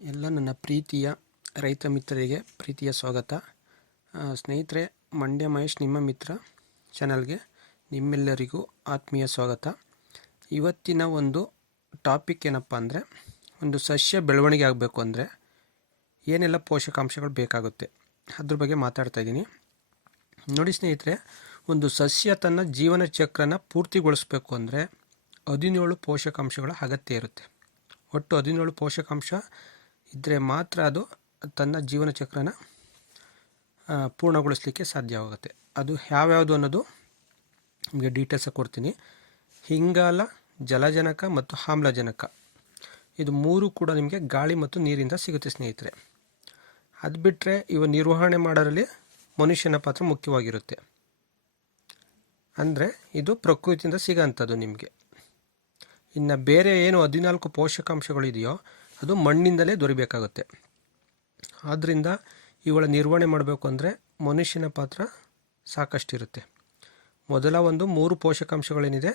ಎಲ್ಲ ನನ್ನ ಪ್ರೀತಿಯ ರೈತ ಮಿತ್ರರಿಗೆ ಪ್ರೀತಿಯ ಸ್ವಾಗತ. ಸ್ನೇಹಿತರೆ, ಮಂಡ್ಯ ಮಹೇಶ್ ನಿಮ್ಮ ಮಿತ್ರ ಚಾನಲ್ಗೆ ನಿಮ್ಮೆಲ್ಲರಿಗೂ ಆತ್ಮೀಯ ಸ್ವಾಗತ. ಇವತ್ತಿನ ಒಂದು ಟಾಪಿಕ್ ಏನಪ್ಪ ಅಂದರೆ, ಒಂದು ಸಸ್ಯ ಬೆಳವಣಿಗೆ ಆಗಬೇಕು ಅಂದರೆ ಏನೆಲ್ಲ ಪೋಷಕಾಂಶಗಳು ಬೇಕಾಗುತ್ತೆ? ಅದ್ರ ಬಗ್ಗೆ ಮಾತಾಡ್ತಾ ಇದ್ದೀನಿ. ನೋಡಿ ಸ್ನೇಹಿತರೆ, ಒಂದು ಸಸ್ಯ ತನ್ನ ಜೀವನ ಚಕ್ರನ ಪೂರ್ತಿಗೊಳಿಸ್ಬೇಕು ಅಂದರೆ ಹದಿನೇಳು ಪೋಷಕಾಂಶಗಳ ಅಗತ್ಯ ಇರುತ್ತೆ. ಒಟ್ಟು ಹದಿನೇಳು ಪೋಷಕಾಂಶ ಇದ್ದರೆ ಮಾತ್ರ ಅದು ತನ್ನ ಜೀವನ ಚಕ್ರನ ಪೂರ್ಣಗೊಳಿಸಲಿಕ್ಕೆ ಸಾಧ್ಯವಾಗುತ್ತೆ. ಅದು ಯಾವ್ಯಾವುದು ಅನ್ನೋದು ನಿಮಗೆ ಡೀಟೇಲ್ಸ ಕೊಡ್ತೀನಿ. ಹಿಂಗಾಲ, ಜಲಜನಕ ಮತ್ತು ಆಮ್ಲಜನಕ ಇದು ಮೂರು ಕೂಡ ನಿಮಗೆ ಗಾಳಿ ಮತ್ತು ನೀರಿಂದ ಸಿಗುತ್ತೆ ಸ್ನೇಹಿತರೆ. ಅದು ಬಿಟ್ಟರೆ ಇವ ನಿರ್ವಹಣೆ ಮಾಡೋರಲ್ಲಿ ಮನುಷ್ಯನ ಪಾತ್ರ ಮುಖ್ಯವಾಗಿರುತ್ತೆ. ಅಂದರೆ ಇದು ಪ್ರಕೃತಿಯಿಂದ ಸಿಗೋಂಥದ್ದು ನಿಮಗೆ. ಇನ್ನು ಬೇರೆ ಏನು ಹದಿನಾಲ್ಕು ಪೋಷಕಾಂಶಗಳಿದೆಯೋ ಅದು ಮಣ್ಣಿಂದಲೇ ದೊರಿಬೇಕಾಗುತ್ತೆ. ಆದ್ದರಿಂದ ಇವುಗಳ ನಿರ್ವಹಣೆ ಮಾಡಬೇಕು ಅಂದರೆ ಮನುಷ್ಯನ ಪಾತ್ರ ಸಾಕಷ್ಟಿರುತ್ತೆ. ಮೊದಲ ಒಂದು ಮೂರು ಪೋಷಕಾಂಶಗಳೇನಿದೆ,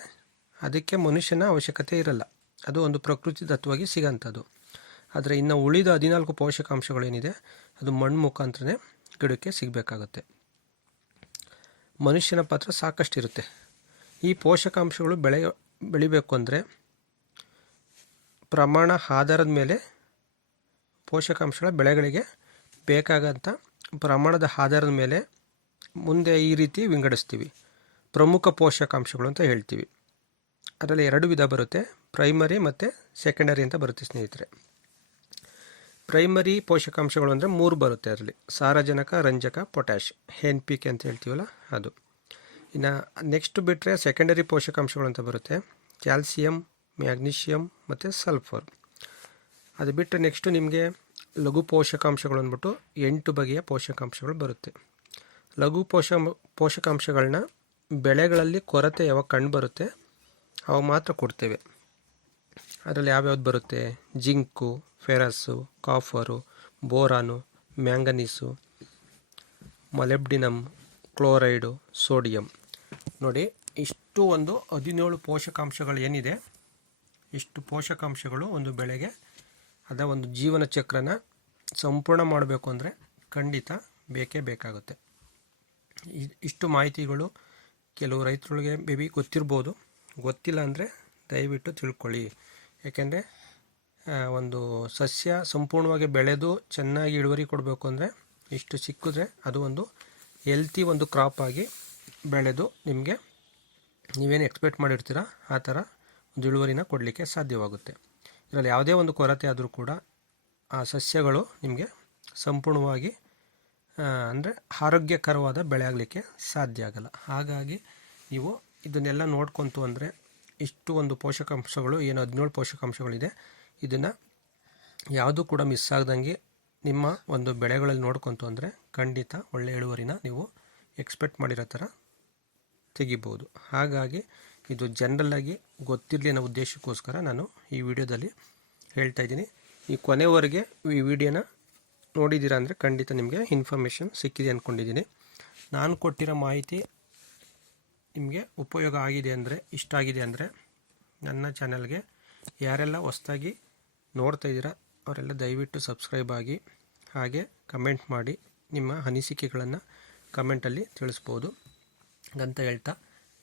ಅದಕ್ಕೆ ಮನುಷ್ಯನ ಅವಶ್ಯಕತೆ ಇರಲ್ಲ. ಅದು ಒಂದು ಪ್ರಕೃತಿ ದತ್ತವಾಗಿ ಸಿಗೋಂಥದ್ದು ಆದರೆ ಇನ್ನು ಉಳಿದ ಹದಿನಾಲ್ಕು ಪೋಷಕಾಂಶಗಳೇನಿದೆ, ಅದು ಮಣ್ಣು ಮುಖಾಂತರನೇ ಗಿಡಕ್ಕೆ ಸಿಗಬೇಕಾಗುತ್ತೆ. ಮನುಷ್ಯನ ಪಾತ್ರ ಸಾಕಷ್ಟಿರುತ್ತೆ. ಈ ಪೋಷಕಾಂಶಗಳು ಬೆಳೆ ಬೆಳಿಬೇಕು ಅಂದರೆ ಪ್ರಮಾಣ ಆಧಾರದ ಮೇಲೆ ಪೋಷಕಾಂಶಗಳ ಬೆಳೆಗಳಿಗೆ ಬೇಕಾಗಂಥ ಪ್ರಮಾಣದ ಆಧಾರದ ಮೇಲೆ ಮುಂದೆ ಈ ರೀತಿ ವಿಂಗಡಿಸ್ತೀವಿ. ಪ್ರಮುಖ ಪೋಷಕಾಂಶಗಳು ಅಂತ ಹೇಳ್ತೀವಿ. ಅದರಲ್ಲಿ ಎರಡು ವಿಧ ಬರುತ್ತೆ. ಪ್ರೈಮರಿ ಮತ್ತು ಸೆಕೆಂಡರಿ ಅಂತ ಬರುತ್ತೆ ಸ್ನೇಹಿತರೆ. ಪ್ರೈಮರಿ ಪೋಷಕಾಂಶಗಳು ಅಂದರೆ ಮೂರು ಬರುತ್ತೆ ಅದರಲ್ಲಿ. ಸಾರಜನಕ, ರಂಜಕ ಪೊಟ್ಯಾಶ್ ಎನ್ ಪಿ ಕೆ ಅಂತ ಹೇಳ್ತೀವಲ್ಲ ಅದು. ಇನ್ನು ನೆಕ್ಸ್ಟ್ ಬಿಟ್ಟರೆ ಸೆಕೆಂಡರಿ ಪೋಷಕಾಂಶಗಳು ಅಂತ ಬರುತ್ತೆ. ಕ್ಯಾಲ್ಸಿಯಂ ಮ್ಯಾಗ್ನೀಷಿಯಮ್ ಮತ್ತು ಸಲ್ಫರ್. ಅದು ಬಿಟ್ಟರೆ ನೆಕ್ಸ್ಟು ನಿಮಗೆ ಲಘು ಪೋಷಕಾಂಶಗಳು ಅಂದ್ಬಿಟ್ಟು ಎಂಟು ಬಗೆಯ ಪೋಷಕಾಂಶಗಳು ಬರುತ್ತೆ. ಲಘು ಪೋಷ ಪೋಷಕಾಂಶಗಳನ್ನ ಬೆಳೆಗಳಲ್ಲಿ ಕೊರತೆ ಯಾವಾಗ ಕಂಡು ಬರುತ್ತೆ, ಅವಾಗ ಮಾತ್ರ ಕೊಡ್ತೇವೆ. ಅದರಲ್ಲಿ ಯಾವ್ಯಾವ್ದು ಬರುತ್ತೆ? Zinc ferrous copper, boron, manganese, molybdenum, chloride, sodium. ನೋಡಿ, ಇಷ್ಟು ಒಂದು ಹದಿನೇಳು ಪೋಷಕಾಂಶಗಳು ಏನಿದೆ ಇಷ್ಟು ಪೋಷಕಾಂಶಗಳು ಒಂದು ಬೆಳೆಗೆ, ಅದ ಒಂದು ಜೀವನ ಚಕ್ರನ ಸಂಪೂರ್ಣ ಮಾಡಬೇಕು ಅಂದರೆ ಖಂಡಿತ ಬೇಕೇ ಬೇಕಾಗುತ್ತೆ. ಇಷ್ಟು ಮಾಹಿತಿಗಳು ಕೆಲವು ರೈತರುಗಳಿಗೆ ಬೇಬಿ ಗೊತ್ತಿರ್ಬೋದು. ಗೊತ್ತಿಲ್ಲ ಅಂದರೆ ದಯವಿಟ್ಟು ತಿಳ್ಕೊಳ್ಳಿ. ಯಾಕೆಂದರೆ ಒಂದು ಸಸ್ಯ ಸಂಪೂರ್ಣವಾಗಿ ಬೆಳೆದು ಚೆನ್ನಾಗಿ ಇಳುವರಿ ಕೊಡಬೇಕು ಅಂದರೆ ಇಷ್ಟು ಸಿಕ್ಕಿದ್ರೆ ಅದು ಒಂದು ಹೆಲ್ತಿ ಒಂದು ಕ್ರಾಪ್ ಆಗಿ ಬೆಳೆದು ನಿಮಗೆ ನೀವೇನು ಎಕ್ಸ್ಪೆಕ್ಟ್ ಮಾಡಿರ್ತೀರ, ಆ ಥರ ಒಂದು ಇಳುವರಿನ ಕೊಡಲಿಕ್ಕೆ ಸಾಧ್ಯವಾಗುತ್ತೆ. ಇದರಲ್ಲಿ ಯಾವುದೇ ಒಂದು ಕೊರತೆ ಆದರೂ ಕೂಡ ಆ ಸಸ್ಯಗಳು ನಿಮಗೆ ಸಂಪೂರ್ಣವಾಗಿ ಅಂದರೆ ಆರೋಗ್ಯಕರವಾದ ಬೆಳೆ ಆಗಲಿಕ್ಕೆ ಸಾಧ್ಯ ಆಗಲ್ಲ. ಹಾಗಾಗಿ ನೀವು ಇದನ್ನೆಲ್ಲ ನೋಡ್ಕೊತು ಅಂದರೆ ಇಷ್ಟು ಒಂದು ಪೋಷಕಾಂಶಗಳು, ಏನು ಹದಿನೇಳು ಪೋಷಕಾಂಶಗಳಿದೆ, ಇದನ್ನು ಯಾವುದೂ ಕೂಡ ಮಿಸ್ ಆಗ್ದಂಗೆ ನಿಮ್ಮ ಒಂದು ಬೆಳೆಗಳಲ್ಲಿ ನೋಡ್ಕೊತು ಅಂದರೆ ಖಂಡಿತ ಒಳ್ಳೆಯ ಇಳುವರಿನ ನೀವು ಎಕ್ಸ್ಪೆಕ್ಟ್ ಮಾಡಿರೋ ಥರ ತೆಗಿಬೋದು. ಹಾಗಾಗಿ ಇದು ಜನರಲ್ಲಾಗಿ ಗೊತ್ತಿರಲಿ ಅನ್ನೋ ಉದ್ದೇಶಕ್ಕೋಸ್ಕರ ನಾನು ಈ ವಿಡಿಯೋದಲ್ಲಿ ಹೇಳ್ತಾ ಇದ್ದೀನಿ. ಈ ಕೊನೆವರೆಗೆ ಈ ವಿಡಿಯೋನ ನೋಡಿದ್ದೀರಾ ಅಂದರೆ ಖಂಡಿತ ನಿಮಗೆ ಇನ್ಫಾರ್ಮೇಷನ್ ಸಿಕ್ಕಿದೆ ಅಂದ್ಕೊಂಡಿದ್ದೀನಿ ನಾನು ಕೊಟ್ಟಿರೋ ಮಾಹಿತಿ ನಿಮಗೆ ಉಪಯೋಗ ಆಗಿದೆ ಅಂದರೆ, ಇಷ್ಟ ಆಗಿದೆ ಅಂದರೆ ನನ್ನ ಚಾನಲ್ಗೆ ಯಾರೆಲ್ಲ ಹೊಸ್ದಾಗಿ ನೋಡ್ತಾ ಇದ್ದೀರಾ, ಅವರೆಲ್ಲ ದಯವಿಟ್ಟು ಸಬ್ಸ್ಕ್ರೈಬ್ ಆಗಿ ಹಾಗೆ ಕಮೆಂಟ್ ಮಾಡಿ ನಿಮ್ಮ ಅನಿಸಿಕೆಗಳನ್ನು ಕಮೆಂಟಲ್ಲಿ ತಿಳಿಸ್ಬೋದು ಅಂತ ಹೇಳ್ತಾ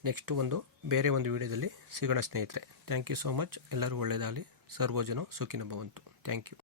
ನೆಕ್ಸ್ಟು ಒಂದು, ಬೇರೆ ಒಂದು ವಿಡಿಯೋದಲ್ಲಿ ಸಿಗೋಣ ಸ್ನೇಹಿತರೆ. ಥ್ಯಾಂಕ್ ಯು ಸೋ ಮಚ್ ಎಲ್ಲರೂ ಒಳ್ಳೆಯದಾಗಲಿ. ಸರ್ವಜನ ಸುಖಿನ ಭವಂತು. Thank you